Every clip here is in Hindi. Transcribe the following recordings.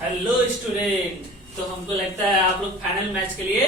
Hello student. तो हमको लगता है आप लोग फाइनल मैच के लिए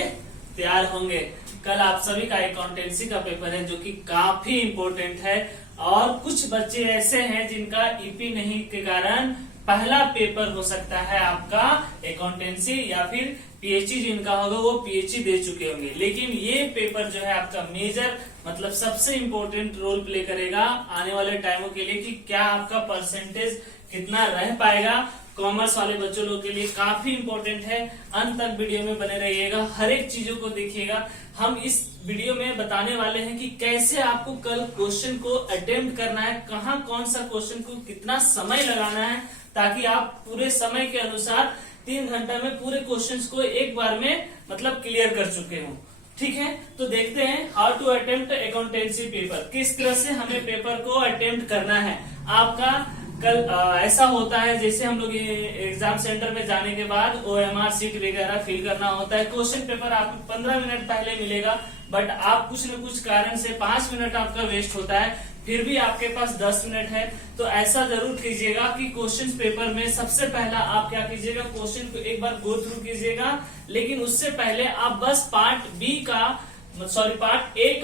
तैयार होंगे। कल आप सभी का अकाउंटेंसी का पेपर है जो कि काफी इम्पोर्टेंट है और कुछ बच्चे ऐसे हैं जिनका ईपी नहीं के कारण पहला पेपर हो सकता है आपका अकाउंटेंसी या फिर पीएचई जिनका होगा वो पीएचई दे चुके होंगे, लेकिन ये पेपर जो है आपका मेजर मतलब सबसे इम्पोर्टेंट रोल प्ले करेगा आने वाले टाइमों के लिए कि क्या आपका परसेंटेज कितना रह पाएगा। कॉमर्स वाले बच्चों लोग के लिए काफी इम्पोर्टेंट है। अंत तक वीडियो में बने रहिएगा, हर एक चीजों को देखिएगा। हम इस वीडियो में बताने वाले हैं कि कैसे आपको कल क्वेश्चन को अटेम्प्ट करना है, कहाँ कौन सा क्वेश्चन को कितना समय लगाना है, ताकि आप पूरे समय के अनुसार 3 घंटा में पूरे क्वेश्चंस को एक बार में मतलब क्लियर कर चुके हो। ठीक है, तो देखते हैं how to attempt accountancy paper, किस तरह से हमें पेपर को अटेम्प्ट करना है। आपका कल ऐसा होता है जैसे हम लोग एग्जाम सेंटर में जाने के बाद ओएमआर सीट वगैरह फिल करना होता है। क्वेश्चन पेपर आपको 15 मिनट पहले मिलेगा, बट आप कुछ न कुछ कारण से 5 मिनट आपका वेस्ट होता है, फिर भी आपके पास 10 मिनट है। तो ऐसा जरूर कीजिएगा कि क्वेश्चन पेपर में सबसे पहला आप क्या कीजिएगा, क्वेश्चन को एक बार गो थ्रू कीजिएगा, लेकिन उससे पहले आप बस पार्ट ए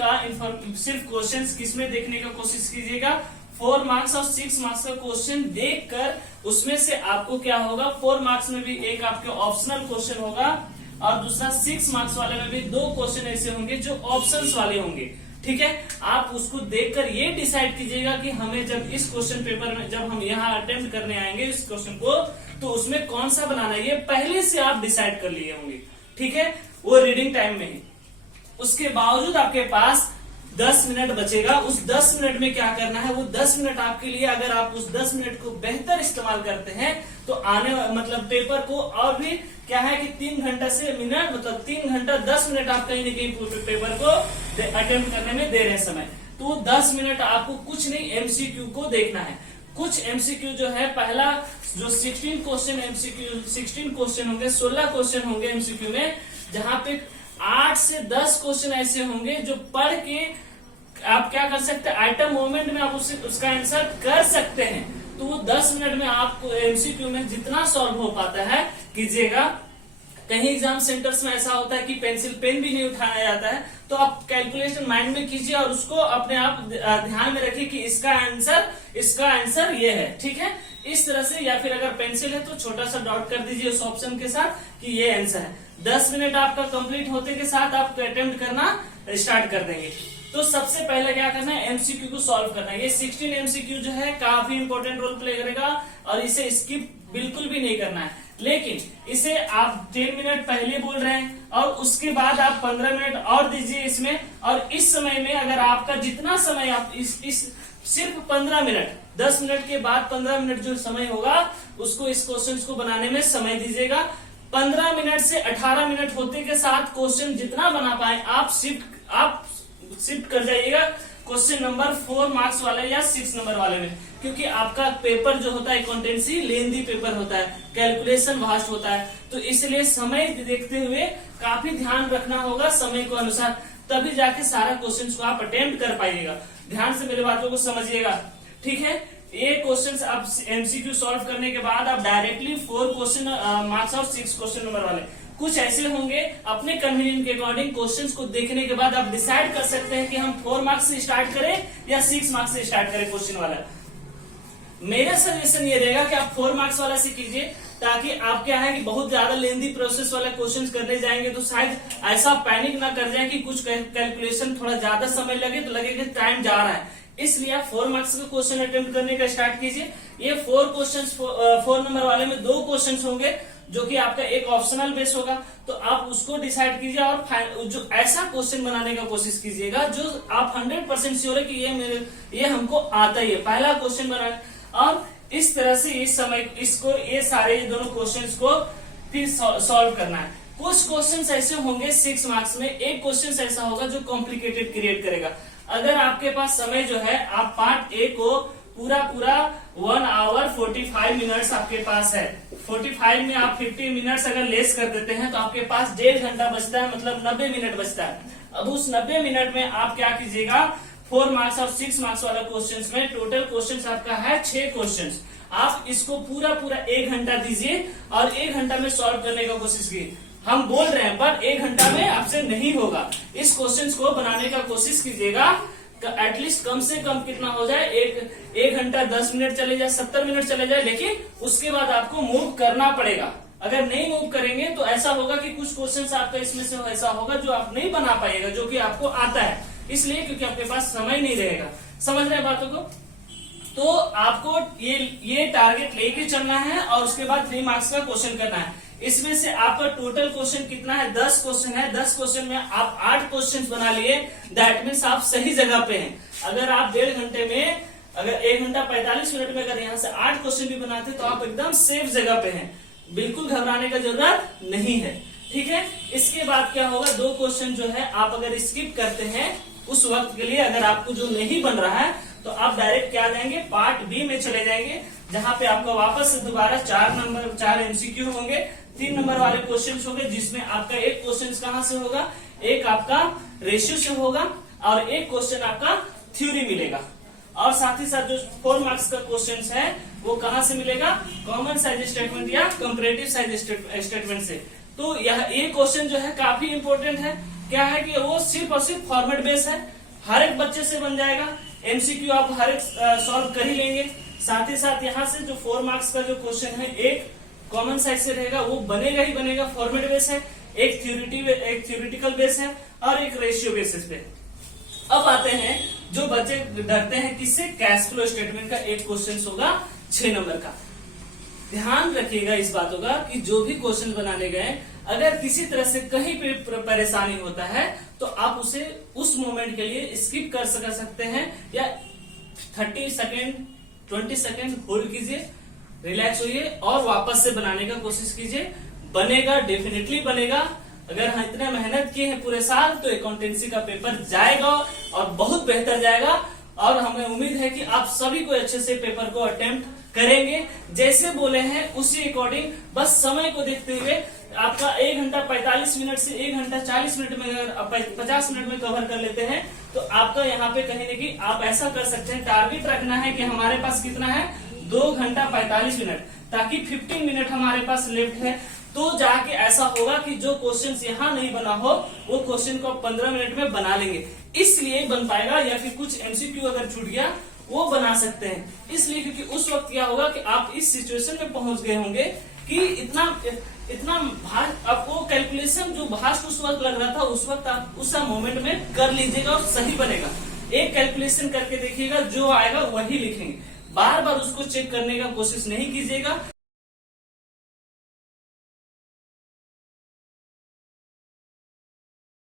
का सिर्फ क्वेश्चन किसमें देखने का कोशिश कीजिएगा। 4 मार्क्स और 6 मार्क्स का क्वेश्चन देखकर उसमें से आपको क्या होगा, 4 मार्क्स में भी एक आपके ऑप्शनल क्वेश्चन होगा और दूसरा 6 मार्क्स वाले में भी 2 क्वेश्चन ऐसे होंगे जो ऑप्शंस वाले होंगे। ठीक है, आप उसको देखकर ये डिसाइड कीजिएगा कि हमें जब इस क्वेश्चन पेपर में जब हम यहाँ अटेम्प्ट करने आएंगे इस क्वेश्चन को, तो उसमें कौन सा बनाना है ये पहले से आप डिसाइड कर लिए होंगे। ठीक है, वो रीडिंग टाइम में ही। उसके बावजूद आपके पास 10 मिनट बचेगा। उस 10 मिनट में क्या करना है, वो 10 मिनट आपके लिए अगर आप उस 10 मिनट को बेहतर इस्तेमाल करते हैं तो आने मतलब पेपर को और भी क्या है कि 3 घंटा से मिनट मतलब 3 घंटा 10 मिनट आप कहीं न कहीं पेपर को अटेम्प्ट करने में दे रहे हैं समय। तो 10 मिनट आपको कुछ नहीं एमसीक्यू को देखना है। कुछ एमसीक्यू जो है, पहला जो 16 क्वेश्चन होंगे, 16 क्वेश्चन होंगे एमसीक्यू में, जहां पे 8 से 10 क्वेश्चन ऐसे होंगे जो पढ़ के आप क्या कर सकते हैं, आइटम मोमेंट में आप उसका आंसर कर सकते हैं। तो वो 10 मिनट में आपको एमसीक्यू में जितना सॉल्व हो पाता है कीजिएगा। कहीं एग्जाम सेंटर्स में ऐसा होता है कि पेंसिल पेन भी नहीं उठाया जाता है, तो आप कैलकुलेशन माइंड में कीजिए और उसको अपने आप ध्यान में रखिए कि इसका आंसर ये है। ठीक है, इस तरह से, या फिर अगर पेंसिल है तो छोटा सा डॉट कर दीजिए उस ऑप्शन के साथ कि ये आंसर है। 10 मिनट आपका कंप्लीट होते के साथ आप अटेम्प्ट करना स्टार्ट कर देंगे। तो सबसे पहले क्या करना है, एमसीक्यू को सॉल्व करना है। ये 16 एमसीक्यू जो है काफी इंपॉर्टेंट रोल प्ले करेगा और इसे स्किप बिल्कुल भी नहीं करना है। लेकिन इसे आप 10 मिनट पहले बोल रहे हैं और उसके बाद आप 15 मिनट और दीजिए इसमें, और इस समय में अगर आपका जितना समय आप इस सिर्फ 15 मिनट, 10 मिनट के बाद 15 मिनट जो समय होगा उसको इस क्वेश्चन को बनाने में समय दीजिएगा। 15 मिनट से 18 मिनट होते के साथ क्वेश्चन जितना बना पाए आप शिफ्ट कर जाइएगा क्वेश्चन नंबर 4 मार्क्स वाले या 6 नंबर वाले में, क्योंकि आपका पेपर जो होता है अकाउंटेंसी लेंदी पेपर होता है, कैलकुलेशन वास्ट होता है। तो इसलिए समय देखते हुए काफी ध्यान रखना होगा समय को अनुसार, तभी जाके सारा क्वेश्चन को आप अटेम्प्ट कर पाइएगा। ध्यान से मेरे बातों को समझिएगा। ठीक है, ये क्वेश्चंस आप एमसीक्यू सॉल्व करने के बाद आप डायरेक्टली 4 क्वेश्चन मार्क्स और 6 क्वेश्चन नंबर वाले कुछ ऐसे होंगे, अपने कन्वीनियंट के अकॉर्डिंग क्वेश्चंस को देखने के बाद आप डिसाइड कर सकते हैं कि हम 4 मार्क्स से स्टार्ट करें या 6 मार्क्स से स्टार्ट करें क्वेश्चन वाला। मेरा सजेशन ये रहेगा कि आप 4 मार्क्स वाला से कीजिए, ताकि आप क्या है कि बहुत ज्यादा लेंदी प्रोसेस वाला क्वेश्चंस करने जाएंगे तो शायद ऐसा पैनिक ना कर जाए कि कुछ कैलकुलेशन थोड़ा ज्यादा समय लगे तो लगे कि टाइम जा रहा है। इसलिए आप 4 मार्क्स का क्वेश्चन अटेम्प्ट करने का स्टार्ट कीजिए। ये 4 नंबर वाले में 2 क्वेश्चन होंगे जो कि आपका एक ऑप्शनल बेस होगा, तो आप उसको डिसाइड कीजिए और जो ऐसा क्वेश्चन बनाने का कोशिश कीजिएगा जो आप 100% श्योर है कि ये हमको आता ही है, पहला क्वेश्चन बनाना। और इस तरह से ये सारे दोनों क्वेश्चंस को फिर सॉल्व करना है। कुछ क्वेश्चंस ऐसे होंगे 6 मार्क्स में, एक क्वेश्चन ऐसा होगा जो कॉम्प्लिकेटेड क्रिएट करेगा। अगर आपके पास समय जो है, आप पार्ट ए को पूरा 1 आवर 45 मिनट्स आपके पास है, 45 में आप 50 मिनट्स अगर लेस कर देते हैं तो आपके पास 1.5 घंटा बचता है, मतलब 90 मिनट बचता है। अब उस 90 मिनट में आप क्या कीजिएगा, 4 मार्क्स और 6 मार्क्स वाला क्वेश्चन में टोटल क्वेश्चन आपका है 6 क्वेश्चन। आप इसको पूरा 1 घंटा दीजिए और 1 घंटा में सॉल्व करने का कोशिश कीजिए। हम बोल रहे हैं पर 1 घंटा में आपसे नहीं होगा। इस क्वेश्चन को बनाने का कोशिश कीजिएगा, एटलीस्ट कम से कम कितना हो जाए, एक घंटा 10 मिनट चले जाए, 70 मिनट चले जाए, लेकिन उसके बाद आपको मूव करना पड़ेगा। अगर नहीं मूव करेंगे तो ऐसा होगा कि कुछ क्वेश्चंस आपका इसमें से ऐसा होगा जो आप नहीं बना पाएगा, जो कि आपको आता है, इसलिए क्योंकि आपके पास समय नहीं रहेगा। समझ रहे हैं बातों को? तो आपको ये टारगेट लेके चलना है और उसके बाद 3 मार्क्स का क्वेश्चन करना है। इसमें से आपका टोटल क्वेश्चन कितना है, 10 क्वेश्चन है। 10 क्वेश्चन में आप 8 क्वेश्चन बना लिए, दैट मीन्स आप सही जगह पे हैं। अगर आप 1.5 घंटे में, अगर 1 घंटा 45 मिनट में अगर यहाँ से 8 क्वेश्चन भी बनाते तो आप एकदम सेफ जगह पे हैं, बिल्कुल घबराने का जरूरत नहीं है। ठीक है, इसके बाद क्या होगा, 2 क्वेश्चन जो है आप अगर स्किप करते हैं उस वक्त के लिए, अगर आपको जो नहीं बन रहा है तो आप डायरेक्ट क्या जाएंगे, पार्ट बी में चले जाएंगे, जहां पे आपका वापस से दोबारा 4 एमसीक्यू होंगे, 3 नंबर वाले क्वेश्चन होंगे, जिसमें आपका एक क्वेश्चन कहां से होगा, एक आपका रेशियो से होगा और एक क्वेश्चन आपका थ्योरी मिलेगा। और साथ ही साथ जो 4 मार्क्स का क्वेश्चन है वो कहां से मिलेगा, कॉमन साइज स्टेटमेंट या कंपैरेटिव साइज स्टेटमेंट से। तो ये क्वेश्चन जो है काफी इंपॉर्टेंट है। क्या है कि वो सिर्फ और सिर्फ फॉर्मेट बेस है, हर एक बच्चे से बन जाएगा। एमसीक्यू आप हर एक सॉल्व कर ही लेंगे। साथ ही साथ यहाँ से जो 4 मार्क्स का जो क्वेश्चन है, एक कॉमन साइज से रहेगा, वो बनेगा ही बनेगा, फॉर्मेट बेस है, एक थ्योरेटिकल बेस है और एक रेशियो बेसिस पे। अब आते हैं जो बच्चे डरते हैं किससे, कैश फ्लो स्टेटमेंट का एक क्वेश्चन होगा 6 नंबर का। ध्यान रखिएगा इस बातों का कि जो भी क्वेश्चन बनाने गए, अगर किसी तरह से कहीं पे परेशानी होता है तो आप उसे उस मोमेंट के लिए स्किप कर सकते हैं, या 30 सेकेंड 20 सेकेंड होल्ड कीजिए, रिलैक्स होइए और वापस से बनाने का कोशिश कीजिए। बनेगा, डेफिनेटली बनेगा। अगर हम इतना मेहनत किए हैं पूरे साल तो अकाउंटेंसी का पेपर जाएगा और बहुत बेहतर जाएगा। और हमें उम्मीद है कि आप सभी को अच्छे से पेपर को अटेम्प्ट करेंगे, जैसे बोले हैं उसी अकॉर्डिंग। बस समय को देखते हुए आपका 1 घंटा 45 मिनट से 1 घंटा 40 मिनट में, अगर 50 मिनट में कवर कर लेते हैं तो आपका यहाँ पे कहीं न कहीं आप ऐसा कर सकते हैं, टारगेट रखना है कि हमारे पास कितना है, 2 घंटा 45 मिनट, ताकि 15 मिनट हमारे पास लेफ्ट है। तो जाके ऐसा होगा कि जो क्वेश्चन यहाँ नहीं बना हो वो क्वेश्चन को 15 मिनट में बना लेंगे, इसलिए बन पाएगा। या फिर कुछ एमसीक्यू अगर छूट गया वो बना सकते हैं, इसलिए क्योंकि उस वक्त क्या होगा कि आप इस सिचुएशन में पहुंच गए होंगे कि इतना आपको कैलकुलेशन जो भास्ट उस वक्त लग रहा था, उस वक्त आप उस मोमेंट में कर लीजिएगा और सही बनेगा। एक कैलकुलेशन करके देखिएगा, जो आएगा वही लिखेंगे, बार बार उसको चेक करने का कोशिश नहीं कीजिएगा।